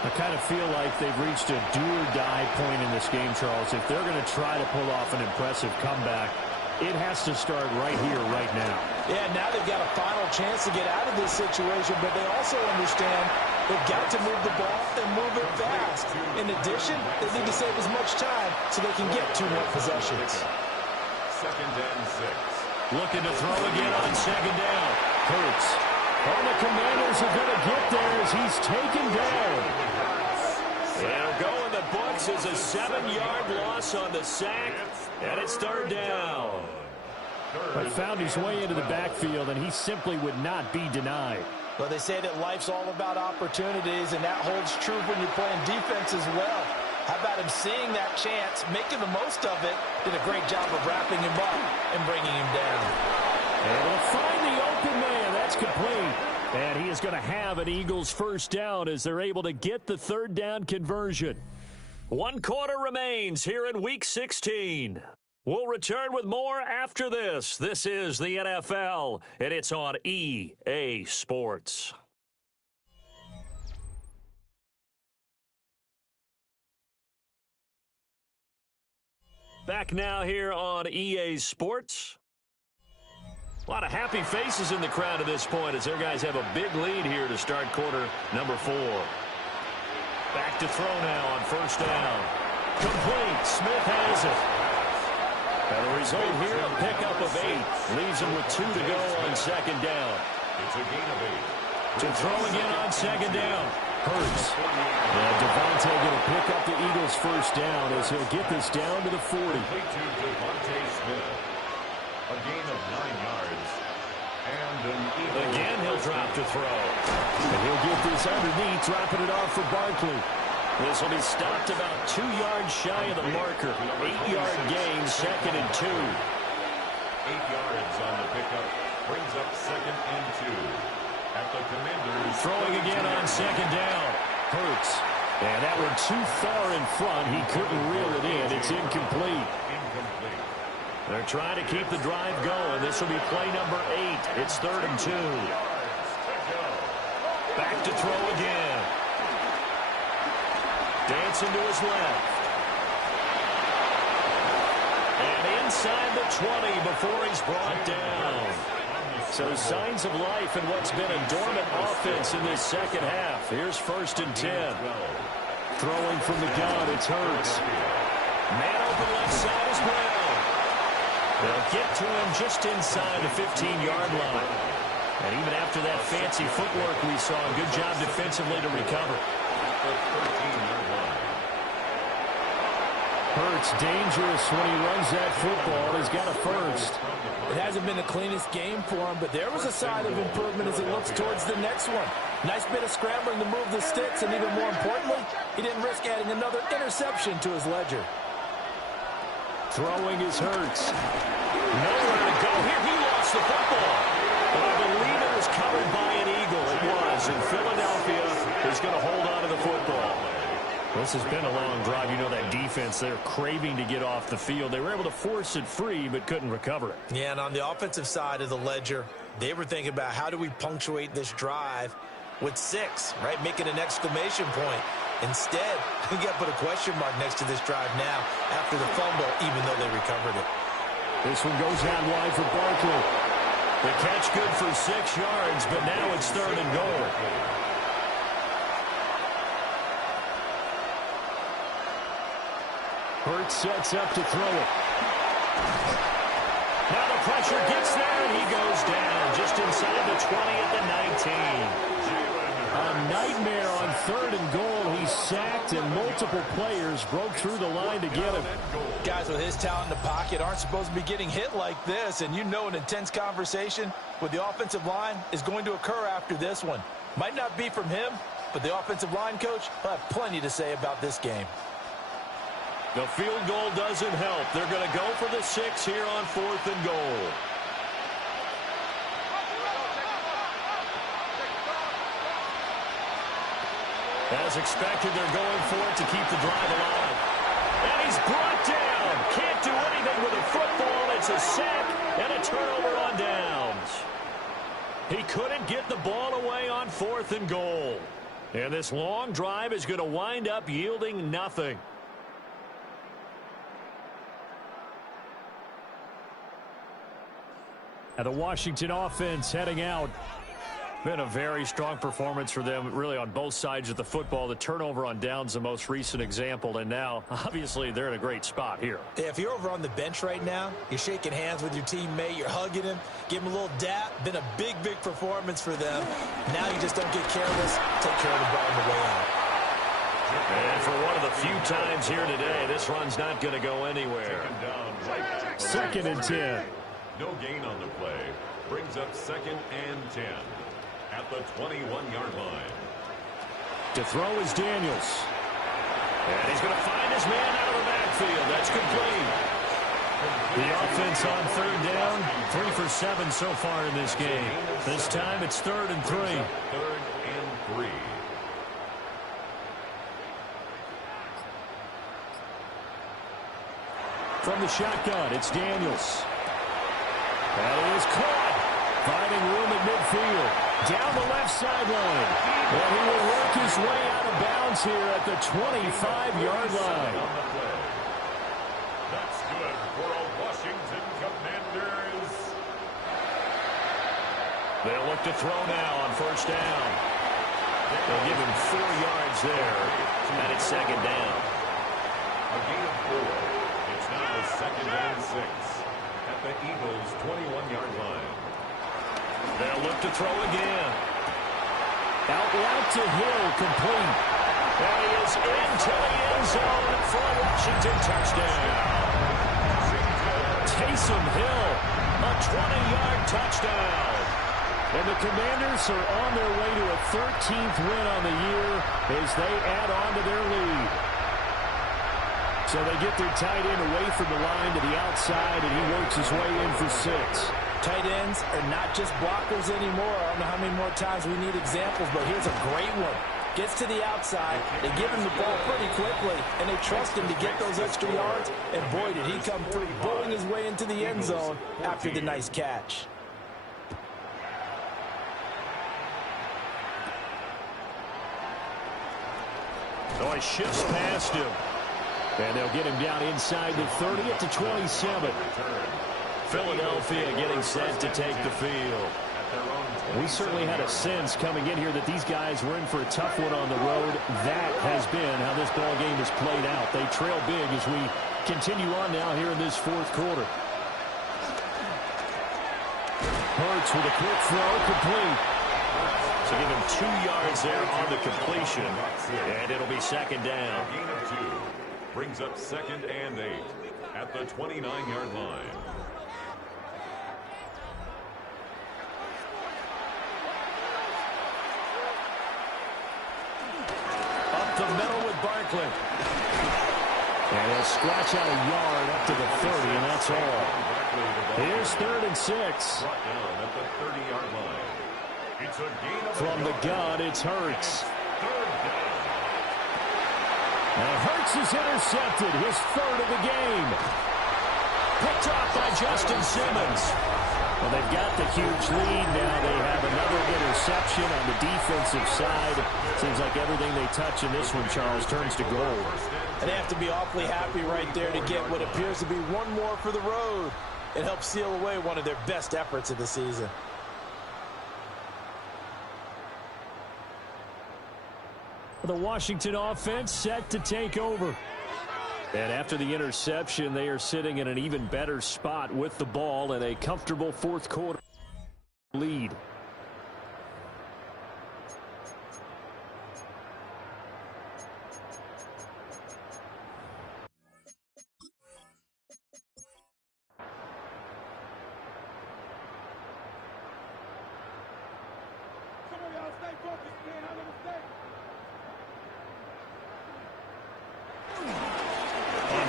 I kind of feel like they've reached a do-or-die point in this game, Charles. If they're going to try to pull off an impressive comeback, it has to start right here, right now. Yeah, now they've got a final chance to get out of this situation, but they also understand they've got to move the ball and move it fast. In addition, they need to save as much time so they can get 2 more possessions. 2nd and 6. Looking to throw again on 2nd down. Hurts. And the Commanders are going to get there as he's taken down. They'll go in the books as a 7-yard loss on the sack, and it's 3rd down. But found his way into the backfield, and he simply would not be denied. Well, they say that life's all about opportunities, and that holds true when you're playing defense as well. How about him seeing that chance, making the most of it, did a great job of wrapping him up and bringing him down. Able to find the open man. That's complete. And he is going to have an Eagles 1st down as they're able to get the 3rd down conversion. 1 quarter remains here in Week 16. We'll return with more after this. This is the NFL, and it's on EA Sports. Back now here on EA Sports. A lot of happy faces in the crowd at this point as their guys have a big lead here to start quarter number 4. Back to throw now on 1st down. Complete. Smith has it. And the result here, a pickup of 8. Leaves him with 2 to go on 2nd down. It's a gain of 8. To throw again on 2nd down. Hurts. And Devontae going to pick up the Eagles' 1st down as he'll get this down to the 40. Complete to Devontae Smith. A gain of 9 yards. And an Eagle. Again, he'll drop to throw. And he'll get this underneath, dropping it off for Barkley. This will be stopped about 2 yards shy of the marker. 8-yard gain, 2nd and 2. 8 yards on the pickup. Brings up 2nd and 2. At the Commanders. Throwing again on 2nd down. Hurts. And that one too far in front. He couldn't reel it in. It's incomplete. They're trying to keep the drive going. This will be play number 8. It's 3rd and 2. Back to throw again. Dancing to his left. And inside the 20 before he's brought down. So signs of life in what's been a dormant offense in this second half. Here's 1st and 10. Throwing from the gun, it's Hurts. Man open left side is Brown. They'll get to him just inside the 15-yard line. And even after that fancy footwork we saw, good job defensively to recover. Hurts dangerous when he runs that football. He's got a first. It hasn't been the cleanest game for him, but there was a sign of improvement as he looks towards the next one. Nice bit of scrambling to move the sticks, and even more importantly, he didn't risk adding another interception to his ledger. Throwing is Hurts. Nowhere to go here. He lost the football. But I believe it was covered by an Eagle. It was, and Philadelphia is going to hold on to the football. This has been a long drive. You know that defense, they're craving to get off the field. They were able to force it free, but couldn't recover it. Yeah, and on the offensive side of the ledger, they were thinking about how do we punctuate this drive with 6, right? Making an exclamation point. Instead, you got to put a question mark next to this drive now after the fumble, even though they recovered it. This one goes out wide for Barkley. The catch good for 6 yards, but now it's 3rd and goal. Hurts sets up to throw it. Now the pressure gets there, and he goes down just inside the 20 at the 19. A nightmare on 3rd and goal. He's sacked, and multiple players broke through the line to get him. Guys with his talent in the pocket aren't supposed to be getting hit like this, and you know an intense conversation with the offensive line is going to occur after this one. Might not be from him, but the offensive line coach will have plenty to say about this game. The field goal doesn't help. They're going to go for the 6 here on 4th and goal. As expected, they're going for it to keep the drive alive. And he's brought down. Can't do anything with a football. It's a sack and a turnover on downs. He couldn't get the ball away on 4th and goal. And this long drive is going to wind up yielding nothing. And the Washington offense heading out. Been a very strong performance for them, really, on both sides of the football. The turnover on downs, the most recent example, and now, obviously, they're in a great spot here. Yeah, if you're over on the bench right now, you're shaking hands with your teammate, you're hugging him, give him a little dap. Been a big, big performance for them. Now you just don't get careless. Take care of the ball on the way out. And for one of the few times here today, this run's not going to go anywhere. 2nd and 10. No gain on the play. Brings up 2nd and 10. At the 21-yard line. To throw is Daniels. And he's going to find his man out of the backfield. That's complete. The offense on 3rd down, 3 for 7 so far in this game. This time it's 3rd and 3. 3rd and 3. From the shotgun, it's Daniels. That is caught. Finding room at midfield. Down the left sideline. And he will work his way out of bounds here at the 25-yard line. That's good for a Washington Commanders. They'll look to throw now on 1st down. They'll give him 4 yards there. And it's 2nd down. A gain of 4. It's now 2nd and 6. At the Eagles' 21-yard line. They'll look to throw again. Out route to Hill, complete. And he is into the end zone for a Washington touchdown. Taysom Hill, a 20-yard touchdown. And the Commanders are on their way to a 13th win on the year as they add on to their lead. So they get their tight end away from the line to the outside, and he works his way in for 6. Tight ends are not just blockers anymore. I don't know how many more times we need examples, but here's a great one. Gets to the outside, they give him the ball pretty quickly, and they trust him to get those extra yards, and boy, did he come through, bowling his way into the end zone after the nice catch. So he shifts past him. And they'll get him down inside the 30 at the 27. Philadelphia getting set to take the field. We certainly had a sense coming in here that these guys were in for a tough one on the road. That has been how this ball game has played out. They trail big as we continue on now here in this fourth quarter. Hurts with a quick throw, complete. So give him 2 yards there on the completion, and it'll be second down. Gain of 2 brings up 2nd and 8 at the 29-yard line. Up the middle with Barkley. And he'll scratch out a yard up to the 30, and that's all. Here's 3rd and 6. Brought down at the 30-yard line. It's a gain of From the gun, it's Hurts. Now Hurts is intercepted, his 3rd of the game. Picked off by Justin Simmons. Well, they've got the huge lead now. They have another interception on the defensive side. Seems like everything they touch in this one, Charles, turns to gold. And they have to be awfully happy right there to get what appears to be one more for the road. It helps seal away one of their best efforts of the season. The Washington offense set to take over. And after the interception, they are sitting in an even better spot with the ball and a comfortable fourth quarter lead.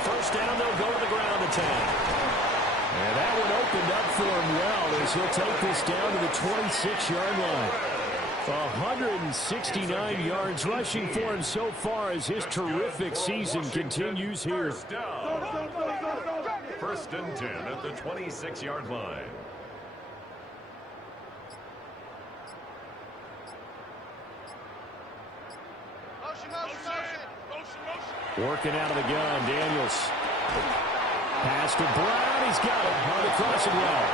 First down, they'll go to the ground attack. And that one opened up for him well as he'll take this down to the 26-yard line. 169 yards rushing for him so far as his terrific season continues here. First and 10 at the 26-yard line. Working out of the gun, Daniels. Pass to Brown. He's got it on the crossing route.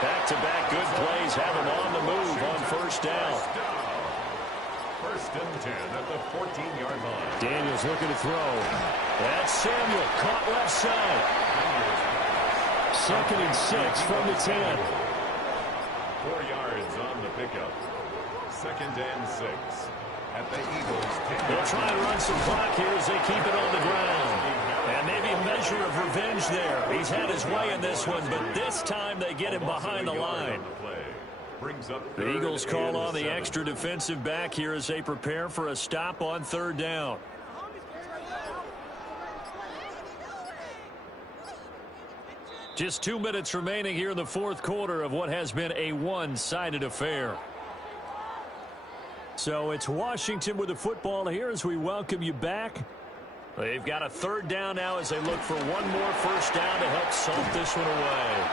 Back-to-back good plays have him on the move on first down. First and 10 at the 14-yard line. Daniels looking to throw. That's Samuel. Caught left side. 2nd and 6 from the 10. 4 yards on the pickup. 2nd and 6. At the Eagles' 10. They'll try and run some clock here as they keep it on the ground. And maybe a measure of revenge there. He's had his way in this one, but this time they get him behind the line. The Eagles call on the extra defensive back here as they prepare for a stop on 3rd down. Just 2 minutes remaining here in the fourth quarter of what has been a one-sided affair. So it's Washington with the football here as we welcome you back. They've got a 3rd down now as they look for one more first down to help salt this one away.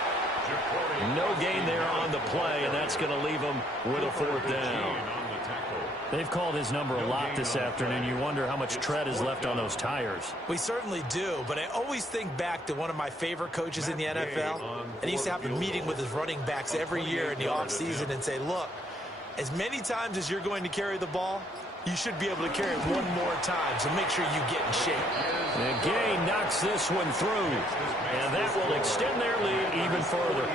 No gain there on the play, and that's going to leave them with a 4th down. They've called his number a lot this afternoon. You wonder how much tread is left on those tires. We certainly do, but I always think back to one of my favorite coaches in the NFL. And he used to have a meeting with his running backs every year in the offseason and say, look, as many times as you're going to carry the ball, you should be able to carry it one more time, so make sure you get in shape. And Gay knocks this one through, and that will extend their lead even further.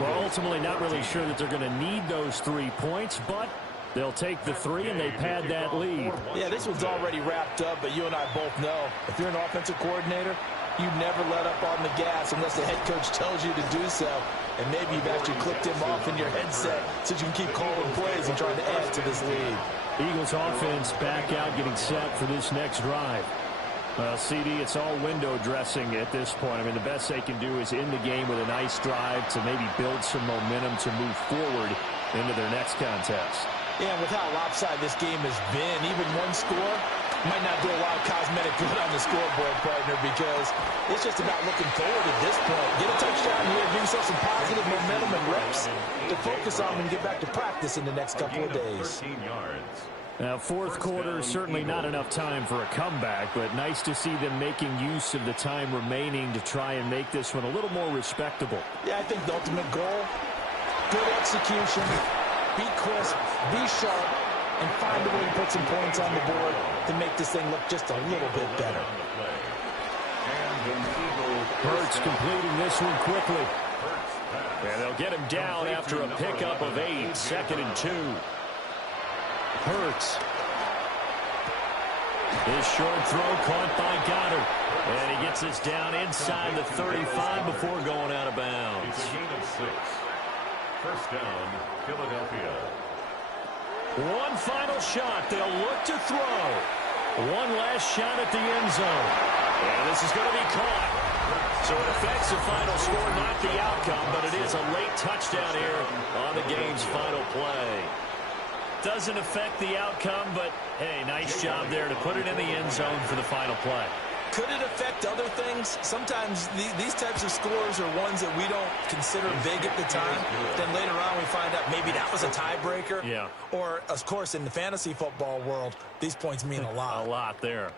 Well, ultimately not really sure that they're going to need those 3 points, but they'll take the 3 and they pad that lead. Yeah, this one's already wrapped up, but you and I both know if you're an offensive coordinator, you never let up on the gas unless the head coach tells you to do so. and maybe you've actually clicked him off in your headset so you can keep calling plays and trying to add to this lead. Eagles offense back out, getting set for this next drive. CD, it's all window dressing at this point. I mean, the best they can do is in the game with a nice drive to maybe build some momentum to move forward into their next contest. Yeah, and with how lopsided this game has been, even one score might not do a lot of cosmetic good on the scoreboard, partner, because it's just about looking forward at this point. Get a touchdown here, give yourself some positive momentum and reps to focus on and get back to practice in the next couple of days. 13 yards. Now, fourth quarter, certainly not enough time for a comeback, but nice to see them making use of the time remaining to try and make this one a little more respectable. Yeah, I think the ultimate goal, good execution, be crisp, be sharp, and find a way to put some points on the board to make this thing look just a little bit better. Hurts completing this one quickly. And they'll get him down after a pickup of 8, 2nd and 2. Hurts. His short throw caught by Goddard. And he gets us down inside the 35 before going out of bounds. It's a gain of 6. First down, Philadelphia. One final shot. They'll look to throw. One last shot at the end zone. And this is going to be caught. So it affects the final score, not the outcome, but it is a late touchdown here on the game's final play. Doesn't affect the outcome, but, hey, nice job there to put it in the end zone for the final play. Could it affect other things? Sometimes these types of scores are ones that we don't consider big at the time. Then later on we find out maybe that was a tiebreaker. Yeah. Or, of course, in the fantasy football world, these points mean a lot. A lot there.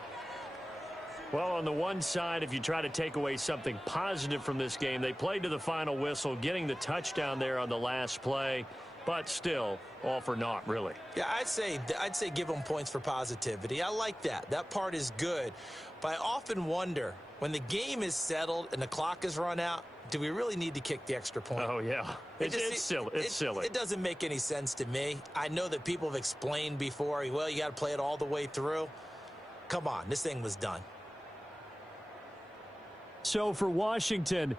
Well, on the one side, if you try to take away something positive from this game, they played to the final whistle, getting the touchdown there on the last play. But still, all for naught, really. Yeah, I'd say give them points for positivity. I like that. That part is good. But I often wonder, when the game is settled and the clock is run out, do we really need to kick the extra point? Oh, yeah. It's silly. It's silly. It doesn't make any sense to me. I know that people have explained before, well, you got to play it all the way through. Come on, this thing was done. So for Washington,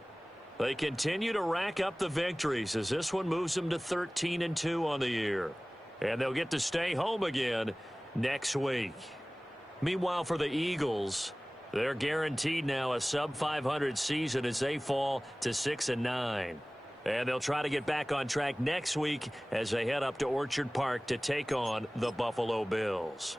they continue to rack up the victories as this one moves them to 13 and 2 on the year. And they'll get to stay home again next week. Meanwhile, for the Eagles, they're guaranteed now a sub-500 season as they fall to 6 and 9. And they'll try to get back on track next week as they head up to Orchard Park to take on the Buffalo Bills.